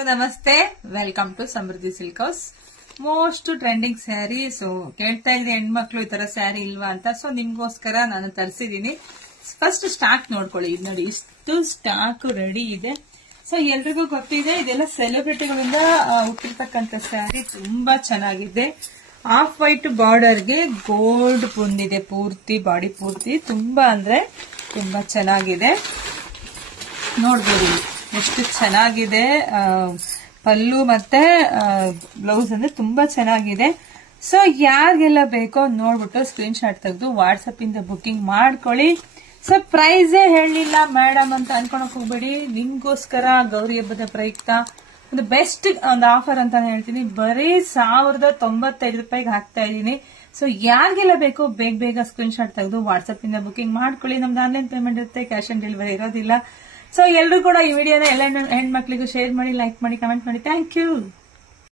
ಎಲ್ರಿಗೂ ನಮಸ್ತೆ. Welcome to Samriddhi silk house. Most trending sari. So ಕೇಳ್ತಾ ಇದ್ರೆ ಹೆಣ್ಮಕ್ಳು ಈ ತರ ಸ್ಯಾರಿ ಇಲ್ವಾ ಅಂತ. ಸೊ ನಿಮ್ಗೋಸ್ಕರ ನಾನು ತರಿಸಿದೀನಿ. ಫಸ್ಟ್ ಸ್ಟಾಕ್ ನೋಡ್ಕೊಳ್ಳಿ. ಇದು ನೋಡಿ, ಇಷ್ಟು ಸ್ಟಾಕ್ ರೆಡಿ ಇದೆ. ಸೊ ಎಲ್ರಿಗೂ ಗೊತ್ತಿದೆ, ಇದೆಲ್ಲ ಸೆಲೆಬ್ರಿಟಿಗಳಿಂದ ಹುಟ್ಟಿರ್ತಕ್ಕಂಥ ಸ್ಯಾರಿ. ತುಂಬಾ ಚೆನ್ನಾಗಿದೆ. ಆಫ್ ವೈಟ್ ಬಾರ್ಡರ್ಗೆ ಗೋಲ್ಡ್ ಬಂದಿದೆ ಪೂರ್ತಿ, ಬಾಡಿ ಪೂರ್ತಿ. ತುಂಬಾ ಅಂದ್ರೆ ತುಂಬಾ ಚೆನ್ನಾಗಿದೆ. ನೋಡ್ಬೋದು ಎಷ್ಟು ಚೆನ್ನಾಗಿದೆ. ಪಲ್ಲು ಮತ್ತೆ ಬ್ಲೌಸ್ ಅಂದ್ರೆ ತುಂಬಾ ಚೆನ್ನಾಗಿದೆ. ಸೊ ಯಾರಿಗೆಲ್ಲ ಬೇಕೋ ನೋಡ್ಬಿಟ್ಟು ಸ್ಕ್ರೀನ್ ಶಾಟ್ ತೆಗೆದು ವಾಟ್ಸಪ್ ಇಂದ ಬುಕಿಂಗ್ ಮಾಡ್ಕೊಳ್ಳಿ. ಸೊ ಪ್ರೈಸೇ ಹೇಳಲಿಲ್ಲ ಮೇಡಮ್ ಅಂತ ಅನ್ಕೊಳಕ್ ಹೋಗ್ಬೇಡಿ. ನಿಮ್ಗೋಸ್ಕರ ಗೌರಿ ಹಬ್ಬದ ಪ್ರಯುಕ್ತ ಒಂದು ಬೆಸ್ಟ್ ಒಂದು ಆಫರ್ ಅಂತ ಹೇಳ್ತೀನಿ. ಬರೀ 1095 ರೂಪಾಯಿಗೆ ಹಾಕ್ತಾ ಇದ್ದೀನಿ. ಸೊ ಯಾರಿಗೆಲ್ಲ ಬೇಕೋ ಬೇಗ ಬೇಗ ಸ್ಕ್ರೀನ್ ಶಾಟ್ ತೆಗೆದು ವಾಟ್ಸಪ್ ಇಂದ ಬುಕಿಂಗ್ ಮಾಡ್ಕೊಳ್ಳಿ. ನಮ್ದು ಆನ್ಲೈನ್ ಪೇಮೆಂಟ್ ಇರುತ್ತೆ, ಕ್ಯಾಶ್ ಆನ್ ಡೆಲಿವರಿ ಇರೋದಿಲ್ಲ. ಸೊ ಎಲ್ಲರೂ ಕೂಡ ಈ ವಿಡಿಯೋನ ಎಲ್ಲ ಹೆಣ್ಮಕ್ಳಿಗೂ ಶೇರ್ ಮಾಡಿ, ಲೈಕ್ ಮಾಡಿ, ಕಮೆಂಟ್ ಮಾಡಿ. Thank you.